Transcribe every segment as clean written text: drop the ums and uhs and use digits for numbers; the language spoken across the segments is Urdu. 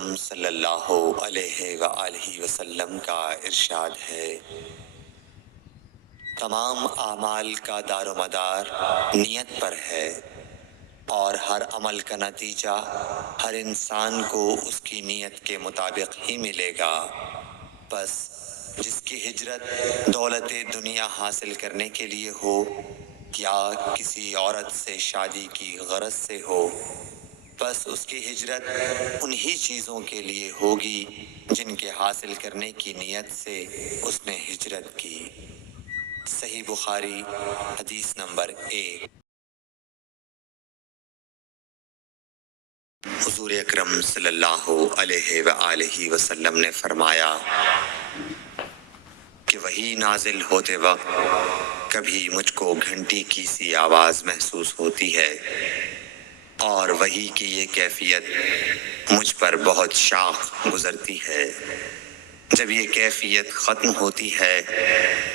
اکرم صلی اللہ علیہ وآلہ وسلم کا ارشاد ہے، تمام اعمال کا دار و مدار نیت پر ہے، اور ہر عمل کا نتیجہ ہر انسان کو اس کی نیت کے مطابق ہی ملے گا۔ بس جس کی ہجرت دولت دنیا حاصل کرنے کے لیے ہو یا کسی عورت سے شادی کی غرض سے ہو، بس اس کی ہجرت انہی چیزوں کے لیے ہوگی جن کے حاصل کرنے کی نیت سے اس نے ہجرت کی۔ صحیح بخاری حدیث نمبر 1۔ حضور اکرم صلی اللہ علیہ وآلہ وسلم نے فرمایا کہ وحی نازل ہوتے وقت کبھی مجھ کو گھنٹی کی سی آواز محسوس ہوتی ہے، اور وحی کی یہ کیفیت مجھ پر بہت شاخ گزرتی ہے۔ جب یہ کیفیت ختم ہوتی ہے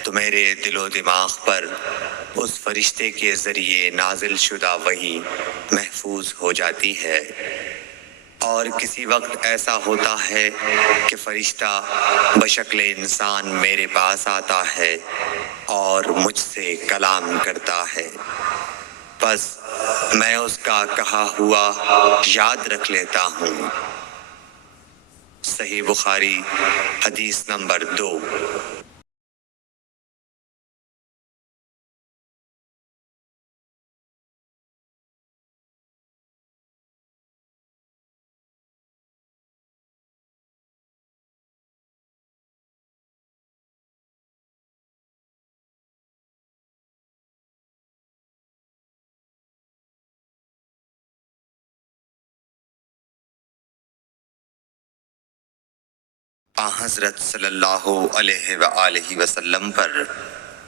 تو میرے دل و دماغ پر اس فرشتے کے ذریعے نازل شدہ وحی محفوظ ہو جاتی ہے، اور کسی وقت ایسا ہوتا ہے کہ فرشتہ بشکل انسان میرے پاس آتا ہے اور مجھ سے کلام کرتا ہے، بس میں اس کا کہا ہوا یاد رکھ لیتا ہوں۔ صحیح بخاری حدیث نمبر 2۔ حضرت صلی اللہ علیہ وآلہ وسلم پر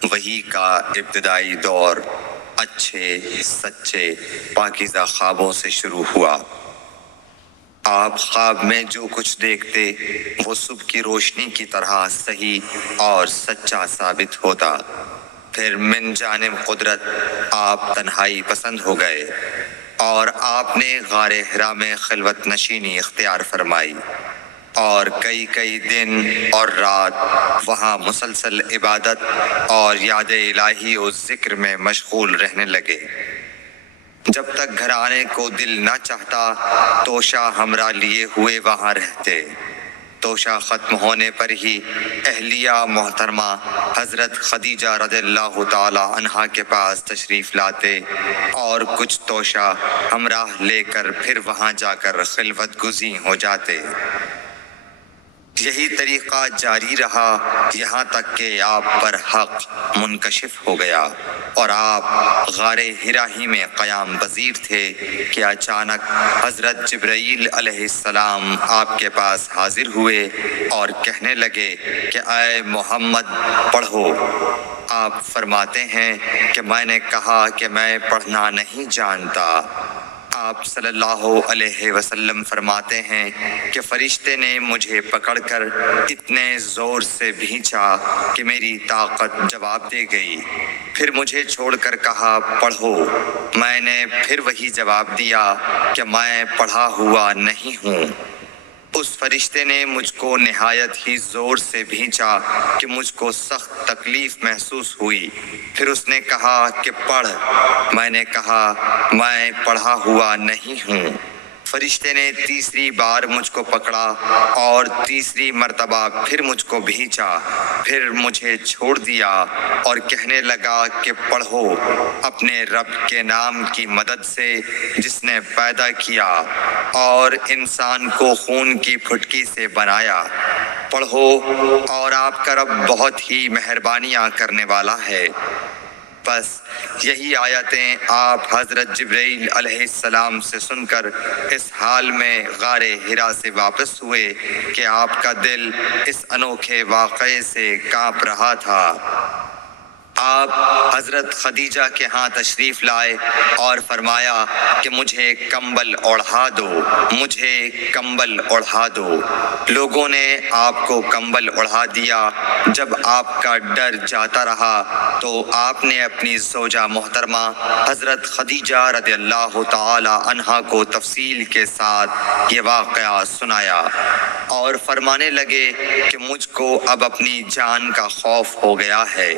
وحی کا ابتدائی دور اچھے سچے پاکیزہ خوابوں سے شروع ہوا۔ آپ خواب میں جو کچھ دیکھتے وہ صبح کی روشنی کی طرح صحیح اور سچا ثابت ہوتا۔ پھر من جانب قدرت آپ تنہائی پسند ہو گئے، اور آپ نے غار حرا میں خلوت نشینی اختیار فرمائی، اور کئی دن اور رات وہاں مسلسل عبادت اور یاد الہی و ذکر میں مشغول رہنے لگے۔ جب تک گھر آنے کو دل نہ چاہتا توشہ ہمراہ لیے ہوئے وہاں رہتے۔ توشہ ختم ہونے پر ہی اہلیہ محترمہ حضرت خدیجہ رضی اللہ تعالی عنہا کے پاس تشریف لاتے، اور کچھ توشہ ہمراہ لے کر پھر وہاں جا کر خلوت گزین ہو جاتے۔ یہی طریقہ جاری رہا یہاں تک کہ آپ پر حق منکشف ہو گیا، اور آپ غار حرا ہی میں قیام پذیر تھے کہ اچانک حضرت جبرائیل علیہ السلام آپ کے پاس حاضر ہوئے اور کہنے لگے کہ اے محمد پڑھو۔ آپ فرماتے ہیں کہ میں نے کہا کہ میں پڑھنا نہیں جانتا۔ آپ صلی اللہ علیہ وسلم فرماتے ہیں کہ فرشتے نے مجھے پکڑ کر اتنے زور سے بھینچا کہ میری طاقت جواب دے گئی۔ پھر مجھے چھوڑ کر کہا پڑھو۔ میں نے پھر وہی جواب دیا کہ میں پڑھا ہوا نہیں ہوں۔ اس فرشتے نے مجھ کو نہایت ہی زور سے بھینچا کہ مجھ کو سخت تکلیف محسوس ہوئی۔ پھر اس نے کہا کہ پڑھ۔ میں نے کہا میں پڑھا ہوا نہیں ہوں۔ فرشتے نے تیسری بار مجھ کو پکڑا اور تیسری مرتبہ پھر مجھ کو بھینچا، پھر مجھے چھوڑ دیا اور کہنے لگا کہ پڑھو اپنے رب کے نام کی مدد سے جس نے پیدا کیا اور انسان کو خون کی پھٹکی سے بنایا۔ پڑھو اور آپ کا رب بہت ہی مہربانیاں کرنے والا ہے۔ بس یہی آیتیں آپ حضرت جبرائیل علیہ السلام سے سن کر اس حال میں غار حرا سے واپس ہوئے کہ آپ کا دل اس انوکھے واقعے سے کانپ رہا تھا۔ آپ حضرت خدیجہ کے ہاں تشریف لائے اور فرمایا کہ مجھے کمبل اوڑھا دو، مجھے کمبل اوڑھا دو۔ لوگوں نے آپ کو کمبل اوڑھا دیا۔ جب آپ کا ڈر جاتا رہا تو آپ نے اپنی زوجہ محترمہ حضرت خدیجہ رضی اللہ تعالی عنہا کو تفصیل کے ساتھ یہ واقعہ سنایا اور فرمانے لگے کہ مجھ کو اب اپنی جان کا خوف ہو گیا ہے۔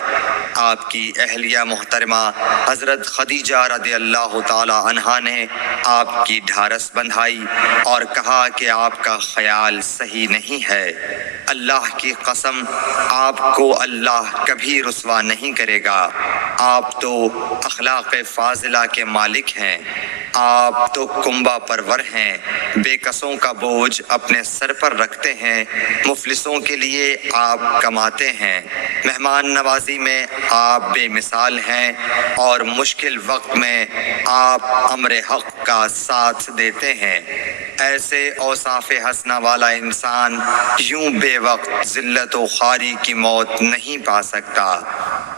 آپ کی اہلیہ محترمہ حضرت خدیجہ رضی اللہ تعالی عنہا نے آپ کی ڈھارس بندھائی اور کہا کہ آپ کا خیال صحیح نہیں ہے۔ اللہ کی قسم، آپ کو اللہ کبھی رسوا نہیں کرے گا۔ آپ تو اخلاق فاضلہ کے مالک ہیں، آپ تو کنبہ پرور ہیں، بے کسوں کا بوجھ اپنے سر پر رکھتے ہیں، مفلسوں کے لیے آپ کماتے ہیں، مہمان نوازی میں آپ بے مثال ہیں اور مشکل وقت میں آپ امر حق کا ساتھ دیتے ہیں۔ ایسے اوصاف حسنہ والا انسان یوں بے وقت ذلت و خواری کی موت نہیں پا سکتا۔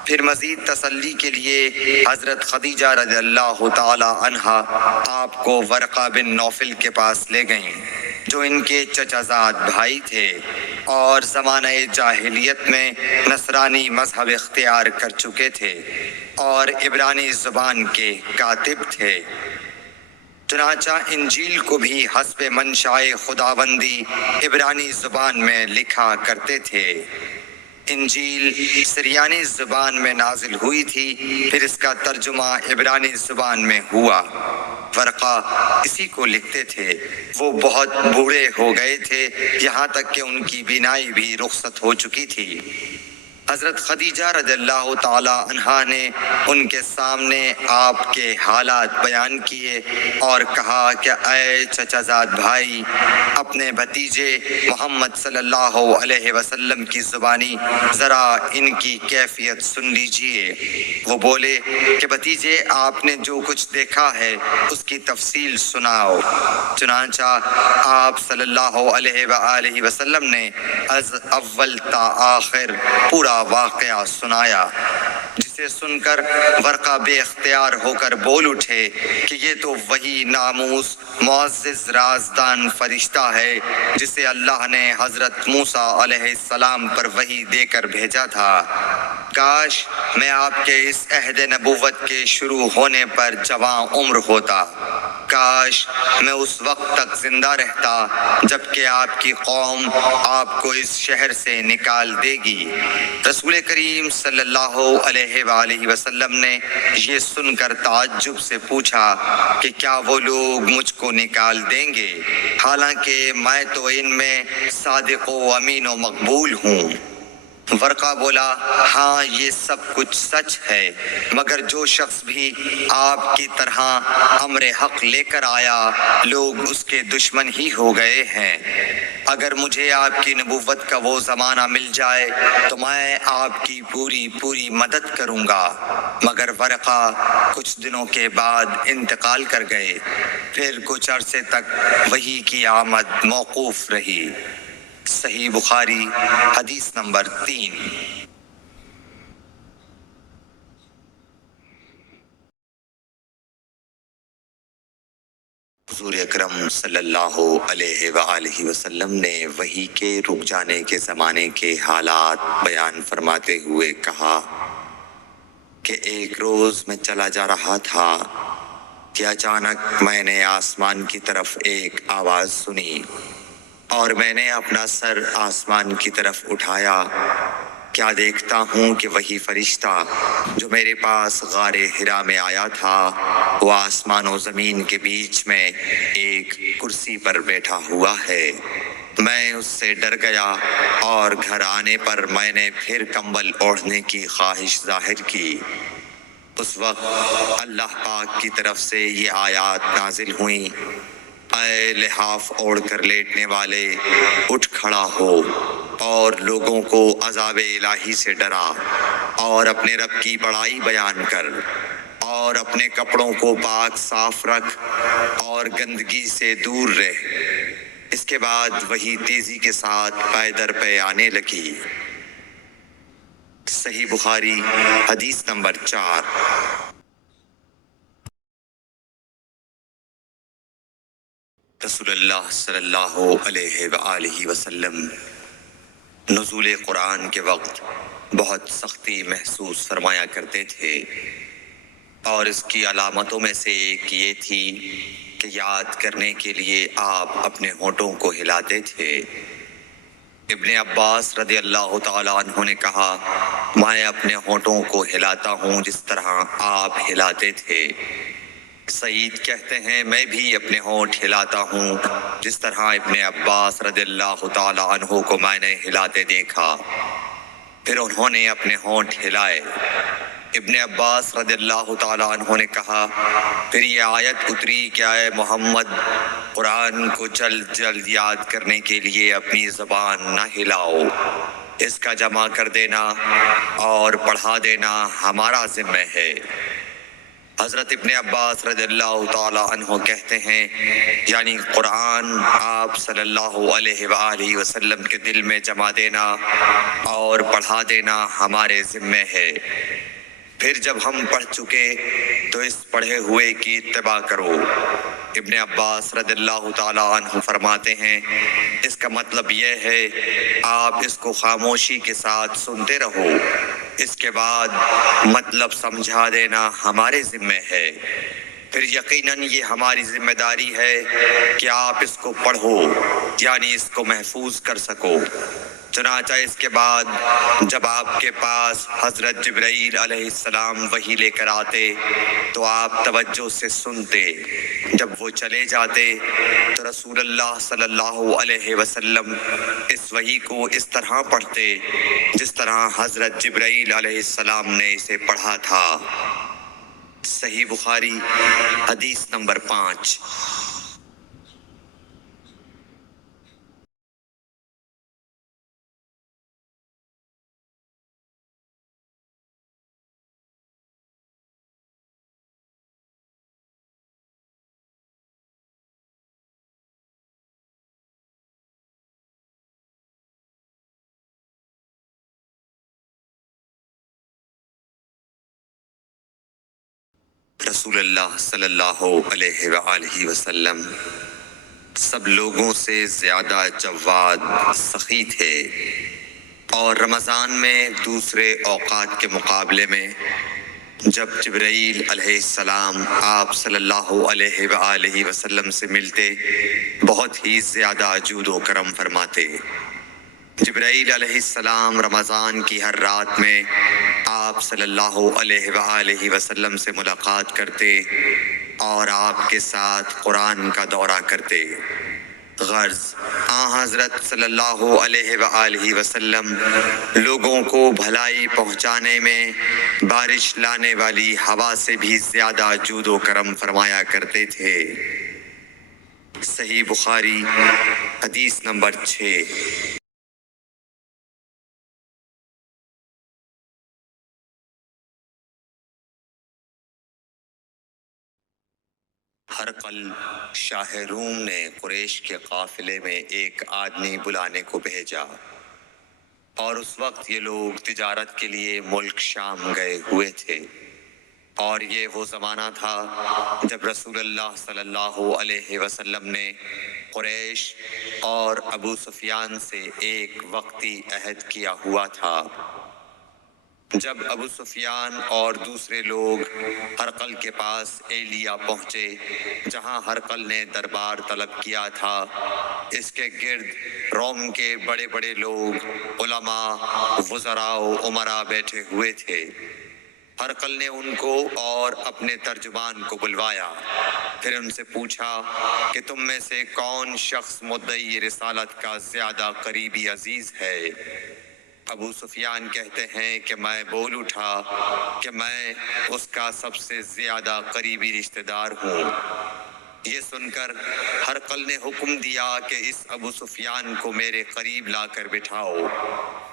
پھر مزید تسلی کے لیے حضرت خدیجہ رضی اللہ تعالی عنہا آپ کو ورقہ بن نوفل کے پاس لے گئیں، جو ان کے چچا زاد بھائی تھے اور زمانہ جاہلیت میں نصرانی مذہب اختیار کر چکے تھے اور عبرانی زبان کے کاتب تھے۔ چنانچہ انجیل کو بھی حسب منشائے خداوندی عبرانی زبان میں لکھا کرتے تھے۔ انجیل سریانی زبان میں نازل ہوئی تھی، پھر اس کا ترجمہ عبرانی زبان میں ہوا۔ ورقہ اسی کو لکھتے تھے۔ وہ بہت بوڑھے ہو گئے تھے، یہاں تک کہ ان کی بینائی بھی رخصت ہو چکی تھی۔ حضرت خدیجہ رضی اللہ تعالی عنہا نے ان کے سامنے آپ کے حالات بیان کیے اور کہا کہ اے چچا زاد بھائی، اپنے بھتیجے محمد صلی اللہ علیہ وسلم کی زبانی ذرا ان کی کیفیت سن لیجئے۔ وہ بولے کہ بھتیجے، آپ نے جو کچھ دیکھا ہے اس کی تفصیل سناؤ۔ چنانچہ آپ صلی اللہ علیہ وآلہ وسلم نے از اول تا آخر پورا واقعہ سنایا، جسے سن کر ورقہ بے اختیار ہو کر بول اٹھے کہ یہ تو وہی ناموس معزز رازدان فرشتہ ہے جسے اللہ نے حضرت موسیٰ علیہ السلام پر وحی دے کر بھیجا تھا۔ کاش میں آپ کے اس عہد نبوت کے شروع ہونے پر جوان عمر ہوتا، کاش میں اس وقت تک زندہ رہتا جبکہ آپ کی قوم آپ کو اس شہر سے نکال دے گی۔ رسول کریم صلی اللہ علیہ وآلہ وسلم نے یہ سن کر تعجب سے پوچھا کہ کیا وہ لوگ مجھ کو نکال دیں گے، حالانکہ میں تو ان میں صادق و امین و مقبول ہوں۔ ورقہ بولا، ہاں یہ سب کچھ سچ ہے، مگر جو شخص بھی آپ کی طرح امر حق لے کر آیا لوگ اس کے دشمن ہی ہو گئے ہیں۔ اگر مجھے آپ کی نبوت کا وہ زمانہ مل جائے تو میں آپ کی پوری مدد کروں گا۔ مگر ورقہ کچھ دنوں کے بعد انتقال کر گئے، پھر کچھ عرصے تک وحی کی آمد موقوف رہی۔ صحیح بخاری حدیث نمبر 3۔ حضور اکرم صلی اللہ علیہ وآلہ وسلم نے وحی کے رک جانے کے زمانے کے حالات بیان فرماتے ہوئے کہا کہ ایک روز میں چلا جا رہا تھا کہ اچانک میں نے آسمان کی طرف ایک آواز سنی اور میں نے اپنا سر آسمان کی طرف اٹھایا۔ کیا دیکھتا ہوں کہ وہی فرشتہ جو میرے پاس غار حرا میں آیا تھا وہ آسمان و زمین کے بیچ میں ایک کرسی پر بیٹھا ہوا ہے۔ میں اس سے ڈر گیا اور گھر آنے پر میں نے پھر کمبل اوڑھنے کی خواہش ظاہر کی۔ اس وقت اللہ پاک کی طرف سے یہ آیات نازل ہوئیں، اے لحاف اوڑھ کر لیٹنے والے، اٹھ کھڑا ہو اور لوگوں کو عذاب الہی سے ڈرا اور اپنے رب کی بڑائی بیان کر اور اپنے کپڑوں کو پاک صاف رکھ اور گندگی سے دور رہ۔ اس کے بعد وہی تیزی کے ساتھ پے در پے آنے لگی۔ صحیح بخاری حدیث نمبر 4۔ رسول اللہ صلی اللہ علیہ وآلہ وسلم نزول قرآن کے وقت بہت سختی محسوس فرمایا کرتے تھے، اور اس کی علامتوں میں سے ایک یہ تھی کہ یاد کرنے کے لیے آپ اپنے ہونٹوں کو ہلاتے تھے۔ ابن عباس رضی اللہ تعالیٰ عنہ نے کہا، میں اپنے ہونٹوں کو ہلاتا ہوں جس طرح آپ ہلاتے تھے۔ سعید کہتے ہیں، میں بھی اپنے ہونٹ ہلاتا ہوں جس طرح ابن عباس رضی اللہ تعالیٰ عنہ کو میں نے ہلاتے دیکھا۔ پھر انہوں نے اپنے ہونٹ ہلائے۔ ابن عباس رضی اللہ تعالیٰ عنہ نے کہا، پھر یہ آیت اتری کہ اے محمد، قرآن کو جلد جلد یاد کرنے کے لیے اپنی زبان نہ ہلاؤ، اس کا جمع کر دینا اور پڑھا دینا ہمارا ذمہ ہے۔ حضرت ابن عباس رضی اللہ تعالیٰ عنہ کہتے ہیں، یعنی قرآن آپ صلی اللہ علیہ وآلہ وسلم کے دل میں جمع دینا اور پڑھا دینا ہمارے ذمہ ہے۔ پھر جب ہم پڑھ چکے تو اس پڑھے ہوئے کی اتباع کرو۔ ابن عباس رضی اللہ تعالیٰ عنہ فرماتے ہیں، اس کا مطلب یہ ہے آپ اس کو خاموشی کے ساتھ سنتے رہو، اس کے بعد مطلب سمجھا دینا ہمارے ذمہ ہے۔ پھر یقیناً یہ ہماری ذمہ داری ہے کہ آپ اس کو پڑھو، یعنی اس کو محفوظ کر سکو۔ چنانچہ اس کے بعد جب آپ کے پاس حضرت جبرائیل علیہ السلام وحی لے کر آتے تو آپ توجہ سے سنتے، جب وہ چلے جاتے تو رسول اللہ صلی اللہ علیہ وسلم اس وحی کو اس طرح پڑھتے جس طرح حضرت جبرائیل علیہ السلام نے اسے پڑھا تھا۔ صحیح بخاری حدیث نمبر 5۔ رسول اللہ صلی اللہ علیہ وآلہ وسلم سب لوگوں سے زیادہ جواد سخی تھے، اور رمضان میں دوسرے اوقات کے مقابلے میں جب جبرائیل علیہ السلام آپ صلی اللہ علیہ وآلہ وسلم سے ملتے بہت ہی زیادہ جود و کرم فرماتے۔ جبرائیل علیہ السلام رمضان کی ہر رات میں آپ صلی اللہ علیہ وآلہ وسلم سے ملاقات کرتے اور آپ کے ساتھ قرآن کا دورہ کرتے۔ غرض حضرت صلی اللہ علیہ وآلہ وسلم لوگوں کو بھلائی پہنچانے میں بارش لانے والی ہوا سے بھی زیادہ جود و کرم فرمایا کرتے تھے۔ صحیح بخاری حدیث نمبر 6۔ ہرقل شاہ روم نے قریش کے قافلے میں ایک آدمی بلانے کو بھیجا، اور اس وقت یہ لوگ تجارت کے لیے ملک شام گئے ہوئے تھے، اور یہ وہ زمانہ تھا جب رسول اللہ صلی اللہ علیہ وسلم نے قریش اور ابو سفیان سے ایک وقتی عہد کیا ہوا تھا۔ جب ابو سفیان اور دوسرے لوگ ہرقل کے پاس ایلیا پہنچے جہاں ہرقل نے دربار طلب کیا تھا، اس کے گرد روم کے بڑے بڑے لوگ، علماء، وزراء و امراء بیٹھے ہوئے تھے۔ ہرقل نے ان کو اور اپنے ترجمان کو بلوایا، پھر ان سے پوچھا کہ تم میں سے کون شخص مدعی رسالت کا زیادہ قریبی عزیز ہے؟ ابو سفیان کہتے ہیں کہ میں بول اٹھا کہ میں اس کا سب سے زیادہ قریبی رشتہ دار ہوں۔ یہ سن کر ہرقل نے حکم دیا کہ اس ابو سفیان کو میرے قریب لا کر بٹھاؤ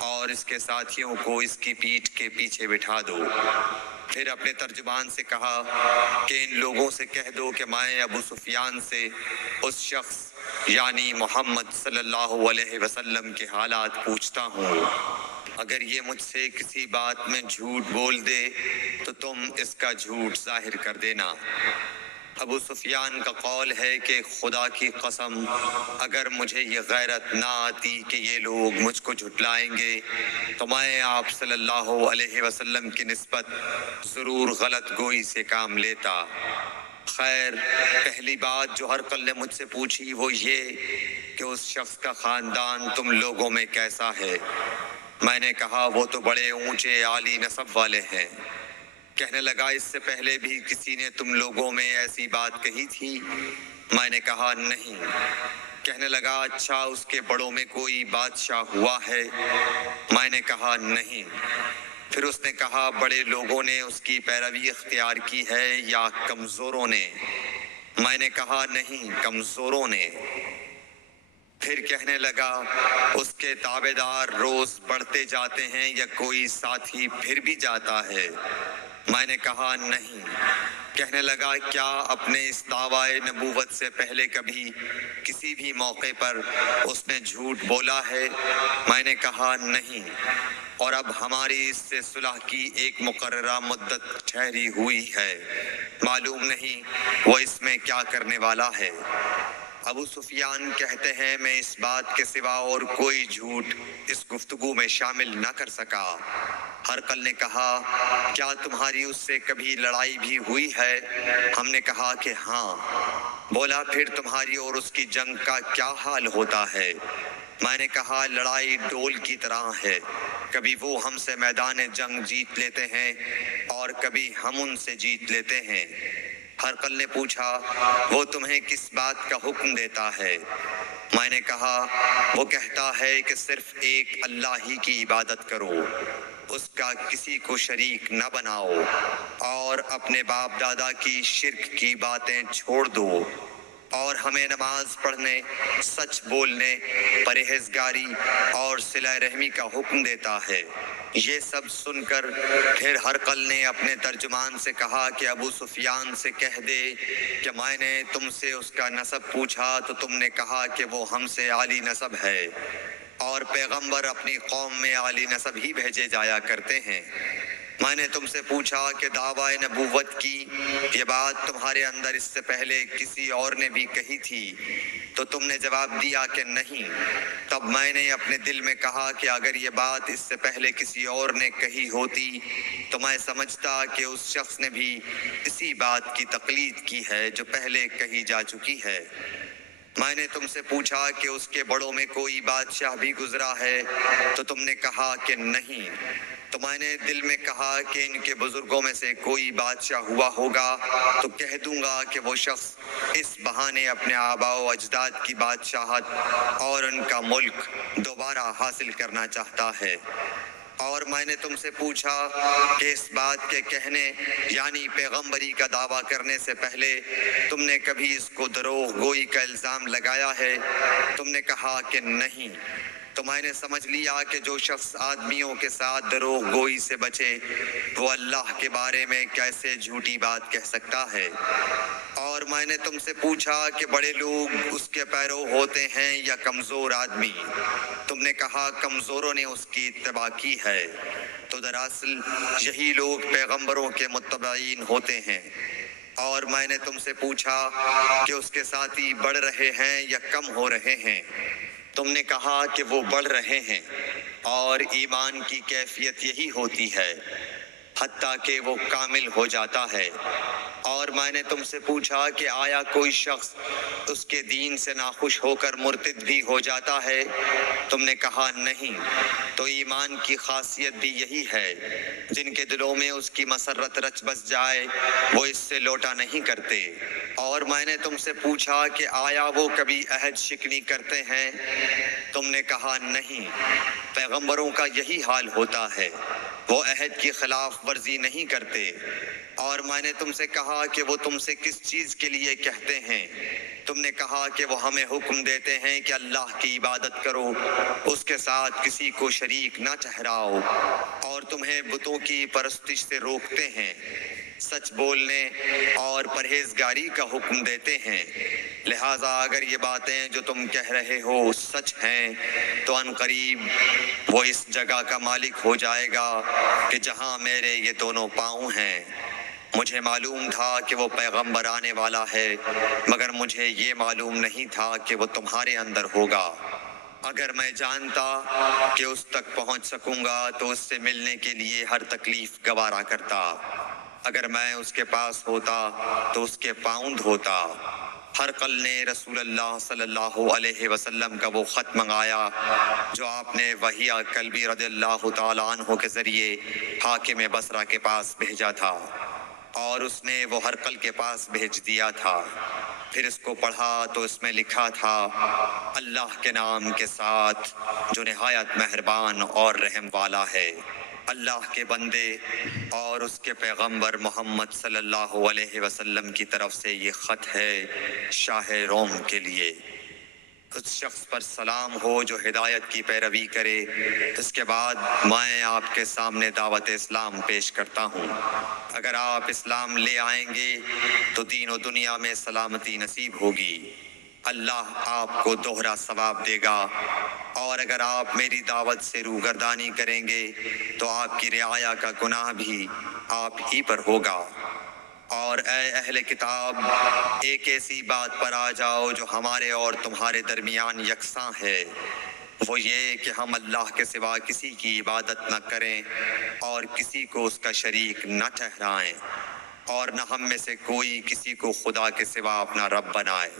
اور اس کے ساتھیوں کو اس کی پیٹھ کے پیچھے بٹھا دو۔ پھر اپنے ترجمان سے کہا کہ ان لوگوں سے کہہ دو کہ میں ابو سفیان سے اس شخص یعنی محمد صلی اللہ علیہ وسلم کے حالات پوچھتا ہوں۔ اگر یہ مجھ سے کسی بات میں جھوٹ بول دے تو تم اس کا جھوٹ ظاہر کر دینا۔ ابو سفیان کا قول ہے کہ خدا کی قسم اگر مجھے یہ غیرت نہ آتی کہ یہ لوگ مجھ کو جھٹلائیں گے تو میں آپ صلی اللہ علیہ وسلم کی نسبت ضرور غلط گوئی سے کام لیتا۔ خیر، پہلی بات جو ہرقل نے مجھ سے پوچھی وہ یہ کہ اس شخص کا خاندان تم لوگوں میں کیسا ہے؟ میں نے کہا وہ تو بڑے اونچے عالی نسب والے ہیں۔ کہنے لگا اس سے پہلے بھی کسی نے تم لوگوں میں ایسی بات کہی تھی؟ میں نے کہا نہیں۔ کہنے لگا اچھا اس کے بڑوں میں کوئی بادشاہ ہوا ہے؟ میں نے کہا نہیں۔ پھر اس نے کہا بڑے لوگوں نے اس کی پیروی اختیار کی ہے یا کمزوروں نے؟ میں نے کہا نہیں، کمزوروں نے۔ پھر کہنے لگا اس کے تابعدار روز بڑھتے جاتے ہیں یا کوئی ساتھی پھر بھی جاتا ہے؟ میں نے کہا نہیں۔ کہنے لگا کیا اپنے اس دعویٰ نبوت سے پہلے کبھی کسی بھی موقع پر اس نے جھوٹ بولا ہے؟ میں نے کہا نہیں۔ اور اب ہماری اس سے صلح کی ایک مقررہ مدت ٹھہری ہوئی ہے، معلوم نہیں وہ اس میں کیا کرنے والا ہے۔ ابو سفیان کہتے ہیں میں اس بات کے سوا اور کوئی جھوٹ اس گفتگو میں شامل نہ کر سکا۔ ہرقل نے کہا کیا تمہاری اس سے کبھی لڑائی بھی ہوئی ہے؟ ہم نے کہا کہ ہاں۔ بولا پھر تمہاری اور اس کی جنگ کا کیا حال ہوتا ہے؟ میں نے کہا لڑائی ڈول کی طرح ہے، کبھی وہ ہم سے میدان جنگ جیت لیتے ہیں اور کبھی ہم ان سے جیت لیتے ہیں۔ ہرقل نے پوچھا وہ تمہیں کس بات کا حکم دیتا ہے؟ میں نے کہا وہ کہتا ہے کہ صرف ایک اللہ ہی کی عبادت کرو، اس کا کسی کو شریک نہ بناؤ اور اپنے باپ دادا کی شرک کی باتیں چھوڑ دو، اور ہمیں نماز پڑھنے، سچ بولنے، پرہیزگاری اور صلہ رحمی کا حکم دیتا ہے۔ یہ سب سن کر پھر ہرقل نے اپنے ترجمان سے کہا کہ ابو سفیان سے کہہ دے کہ میں نے تم سے اس کا نسب پوچھا تو تم نے کہا کہ وہ ہم سے عالی نسب ہے، اور پیغمبر اپنی قوم میں عالی نسب ہی بھیجے جایا کرتے ہیں۔ میں نے تم سے پوچھا کہ دعویٰ نبوت کی یہ بات تمہارے اندر اس سے پہلے کسی اور نے بھی کہی تھی؟ تو تم نے جواب دیا کہ نہیں۔ تب میں نے اپنے دل میں کہا کہ اگر یہ بات اس سے پہلے کسی اور نے کہی ہوتی تو میں سمجھتا کہ اس شخص نے بھی اسی بات کی تقلید کی ہے جو پہلے کہی جا چکی ہے۔ میں نے تم سے پوچھا کہ اس کے بڑوں میں کوئی بادشاہ بھی گزرا ہے تو تم نے کہا کہ نہیں۔ تو میں نے دل میں کہا کہ ان کے بزرگوں میں سے کوئی بادشاہ ہوا ہوگا تو کہہ دوں گا کہ وہ شخص اس بہانے اپنے آباء و اجداد کی بادشاہت اور ان کا ملک دوبارہ حاصل کرنا چاہتا ہے۔ اور میں نے تم سے پوچھا کہ اس بات کے کہنے یعنی پیغمبری کا دعویٰ کرنے سے پہلے تم نے کبھی اس کو دروغ گوئی کا الزام لگایا ہے؟ تم نے کہا کہ نہیں۔ تو میں نے سمجھ لیا کہ جو شخص آدمیوں کے ساتھ دروغ گوئی سے بچے وہ اللہ کے بارے میں کیسے جھوٹی بات کہہ سکتا ہے۔ اور میں نے تم سے پوچھا کہ بڑے لوگ اس کے پیرو ہوتے ہیں یا کمزور آدمی؟ تم نے کہا کمزوروں نے اس کی اتباع کی ہے۔ تو دراصل یہی لوگ پیغمبروں کے متبعین ہوتے ہیں۔ اور میں نے تم سے پوچھا کہ اس کے ساتھی بڑھ رہے ہیں یا کم ہو رہے ہیں؟ تم نے کہا کہ وہ بڑھ رہے ہیں، اور ایمان کی کیفیت یہی ہوتی ہے حتیٰ کہ وہ کامل ہو جاتا ہے۔ اور میں نے تم سے پوچھا کہ آیا کوئی شخص اس کے دین سے ناخوش ہو کر مرتد بھی ہو جاتا ہے؟ تم نے کہا نہیں۔ تو ایمان کی خاصیت بھی یہی ہے، جن کے دلوں میں اس کی مسرت رچ بس جائے وہ اس سے لوٹا نہیں کرتے۔ اور میں نے تم سے پوچھا کہ آیا وہ کبھی عہد شکنی کرتے ہیں؟ تم نے کہا نہیں۔ پیغمبروں کا یہی حال ہوتا ہے، وہ عہد کی خلاف ورزی نہیں کرتے۔ اور میں نے تم سے کہا کہ وہ تم سے کس چیز کے لیے کہتے ہیں؟ تم نے کہا کہ وہ ہمیں حکم دیتے ہیں کہ اللہ کی عبادت کرو، اس کے ساتھ کسی کو شریک نہ ٹھہراؤ، اور تمہیں بتوں کی پرستش سے روکتے ہیں، سچ بولنے اور پرہیزگاری کا حکم دیتے ہیں۔ لہٰذا اگر یہ باتیں جو تم کہہ رہے ہو سچ ہیں تو ان قریب وہ اس جگہ کا مالک ہو جائے گا کہ جہاں میرے یہ دونوں پاؤں ہیں۔ مجھے معلوم تھا کہ وہ پیغمبر آنے والا ہے، مگر مجھے یہ معلوم نہیں تھا کہ وہ تمہارے اندر ہوگا۔ اگر میں جانتا کہ اس تک پہنچ سکوں گا تو اس سے ملنے کے لیے ہر تکلیف گوارا کرتا۔ اگر میں اس کے پاس ہوتا تو اس کے پاؤں دھوتا۔ ہرقل نے رسول اللہ صلی اللہ علیہ وسلم کا وہ خط منگایا جو آپ نے وحیہ کلبی رضی اللہ تعالیٰ عنہ کے ذریعے حاکم بصرہ کے پاس بھیجا تھا، اور اس نے وہ ہرقل کے پاس بھیج دیا تھا۔ پھر اس کو پڑھا تو اس میں لکھا تھا، اللہ کے نام کے ساتھ جو نہایت مہربان اور رحم والا ہے۔ اللہ کے بندے اور اس کے پیغمبر محمد صلی اللہ علیہ وسلم کی طرف سے یہ خط ہے شاہ روم کے لیے۔ اس شخص پر سلام ہو جو ہدایت کی پیروی کرے۔ اس کے بعد میں آپ کے سامنے دعوت اسلام پیش کرتا ہوں۔ اگر آپ اسلام لے آئیں گے تو دین و دنیا میں سلامتی نصیب ہوگی، اللہ آپ کو دوہرا ثواب دے گا، اور اگر آپ میری دعوت سے روگردانی کریں گے تو آپ کی رعایا کا گناہ بھی آپ ہی پر ہوگا۔ اور اے اہل کتاب، ایک ایسی بات پر آ جاؤ جو ہمارے اور تمہارے درمیان یکساں ہے، وہ یہ کہ ہم اللہ کے سوا کسی کی عبادت نہ کریں اور کسی کو اس کا شریک نہ ٹھہرائیں، اور نہ ہم میں سے کوئی کسی کو خدا کے سوا اپنا رب بنائے۔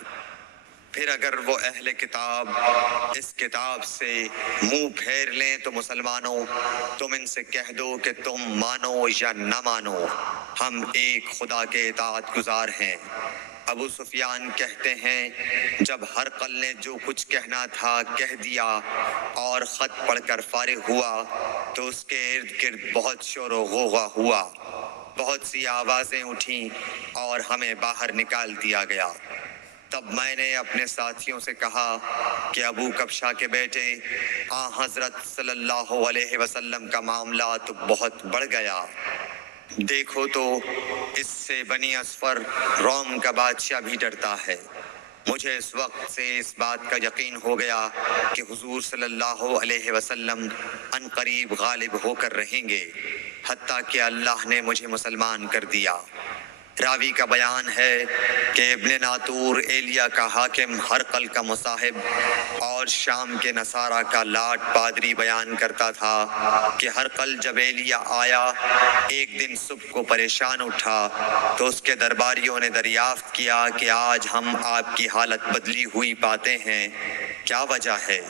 پھر اگر وہ اہل کتاب اس کتاب سے منہ پھیر لیں تو مسلمانوں، تم ان سے کہہ دو کہ تم مانو یا نہ مانو، ہم ایک خدا کے اطاعت گزار ہیں۔ ابو سفیان کہتے ہیں، جب ہرقل نے جو کچھ کہنا تھا کہہ دیا اور خط پڑھ کر فارغ ہوا تو اس کے ارد گرد بہت شور و غوغا ہوا، بہت سی آوازیں اٹھیں اور ہمیں باہر نکال دیا گیا۔ تب میں نے اپنے ساتھیوں سے کہا کہ ابو کبشہ کے بیٹے حضرت صلی اللہ علیہ وسلم کا معاملہ تو بہت بڑھ گیا۔ دیکھو تو اس سے بنی اصفر روم کا بادشاہ بھی ڈرتا ہے۔ مجھے اس وقت سے اس بات کا یقین ہو گیا کہ حضور صلی اللہ علیہ وسلم ان قریب غالب ہو کر رہیں گے، حتیٰ کہ اللہ نے مجھے مسلمان کر دیا۔ راوی کا بیان ہے کہ ابن ناطور ایلیا کا حاکم ہرقل کا مصاحب اور شام کے نصارہ کا لاٹ پادری بیان کرتا تھا کہ ہرقل جب ایلیا آیا ایک دن صبح کو پریشان اٹھا تو اس کے درباریوں نے دریافت کیا کہ آج ہم آپ کی حالت بدلی ہوئی پاتے ہیں، کیا وجہ ہے؟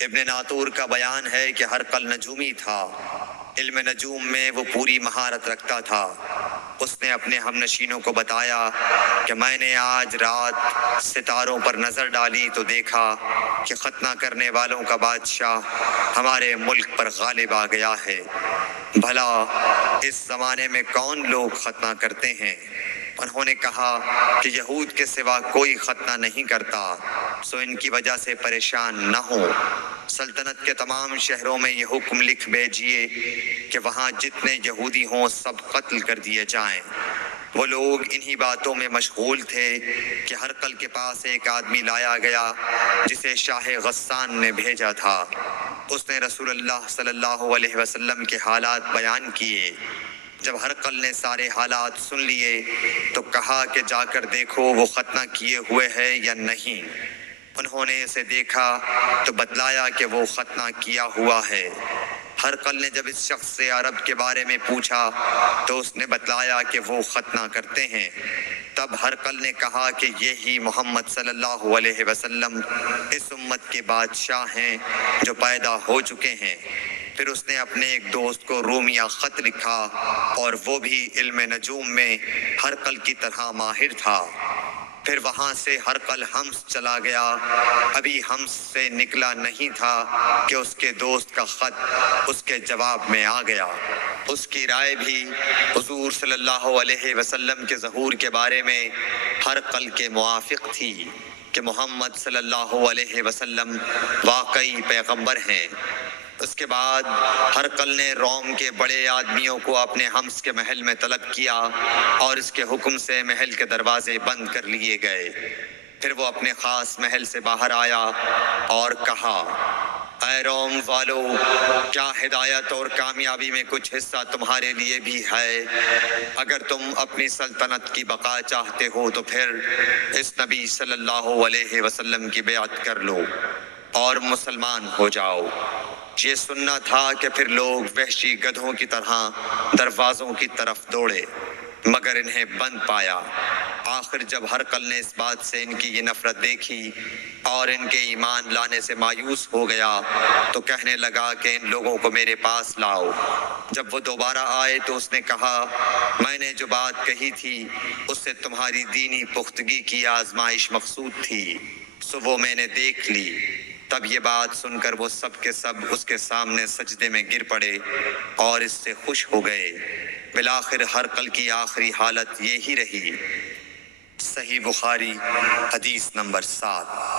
ابن ناطور کا بیان ہے کہ ہرقل نجومی تھا، علم نجوم میں وہ پوری مہارت رکھتا تھا۔ اس نے اپنے ہم نشینوں کو بتایا کہ میں نے آج رات ستاروں پر نظر ڈالی تو دیکھا کہ ختنہ کرنے والوں کا بادشاہ ہمارے ملک پر غالب آ گیا ہے۔ بھلا اس زمانے میں کون لوگ ختنہ کرتے ہیں؟ انہوں نے کہا کہ یہود کے سوا کوئی ختنہ نہیں کرتا، سو ان کی وجہ سے پریشان نہ ہوں۔ سلطنت کے تمام شہروں میں یہ حکم لکھ بھیجیے کہ وہاں جتنے یہودی ہوں سب قتل کر دیے جائیں۔ وہ لوگ انہی باتوں میں مشغول تھے کہ ہرقل کے پاس ایک آدمی لایا گیا جسے شاہ غسان نے بھیجا تھا۔ اس نے رسول اللہ صلی اللہ علیہ وسلم کے حالات بیان کیے۔ جب ہرقل نے سارے حالات سن لیے تو کہا کہ جا کر دیکھو وہ ختنہ کیے ہوئے ہے یا نہیں۔ انہوں نے اسے دیکھا تو بتلایا کہ وہ ختنہ کیا ہوا ہے۔ ہرقل نے جب اس شخص سے عرب کے بارے میں پوچھا تو اس نے بتلایا کہ وہ ختنہ کرتے ہیں۔ تب ہرقل نے کہا کہ یہی محمد صلی اللہ علیہ وسلم اس امت کے بادشاہ ہیں جو پیدا ہو چکے ہیں۔ پھر اس نے اپنے ایک دوست کو رومیہ خط لکھا اور وہ بھی علم نجوم میں ہرقل کی طرح ماہر تھا۔ پھر وہاں سے ہرقل حمص چلا گیا۔ ابھی حمص سے نکلا نہیں تھا کہ اس کے دوست کا خط اس کے جواب میں آ گیا۔ اس کی رائے بھی حضور صلی اللہ علیہ وسلم کے ظہور کے بارے میں ہرقل کے موافق تھی کہ محمد صلی اللہ علیہ وسلم واقعی پیغمبر ہیں۔ اس کے بعد ہرقل نے روم کے بڑے آدمیوں کو اپنے حمص کے محل میں طلب کیا اور اس کے حکم سے محل کے دروازے بند کر لیے گئے۔ پھر وہ اپنے خاص محل سے باہر آیا اور کہا، اے روم والو، کیا ہدایت اور کامیابی میں کچھ حصہ تمہارے لیے بھی ہے؟ اگر تم اپنی سلطنت کی بقا چاہتے ہو تو پھر اس نبی صلی اللہ علیہ وسلم کی بیعت کر لو اور مسلمان ہو جاؤ۔ یہ سننا تھا کہ پھر لوگ وحشی گدھوں کی طرح دروازوں کی طرف دوڑے، مگر انہیں بند پایا۔ آخر جب ہرقل نے اس بات سے ان کی یہ نفرت دیکھی اور ان کے ایمان لانے سے مایوس ہو گیا تو کہنے لگا کہ ان لوگوں کو میرے پاس لاؤ۔ جب وہ دوبارہ آئے تو اس نے کہا، میں نے جو بات کہی تھی اس سے تمہاری دینی پختگی کی آزمائش مقصود تھی، سو وہ میں نے دیکھ لی۔ تب یہ بات سن کر وہ سب کے سب اس کے سامنے سجدے میں گر پڑے اور اس سے خوش ہو گئے۔ بالآخر ہرقل کی آخری حالت یہی رہی۔ صحیح بخاری حدیث نمبر 7۔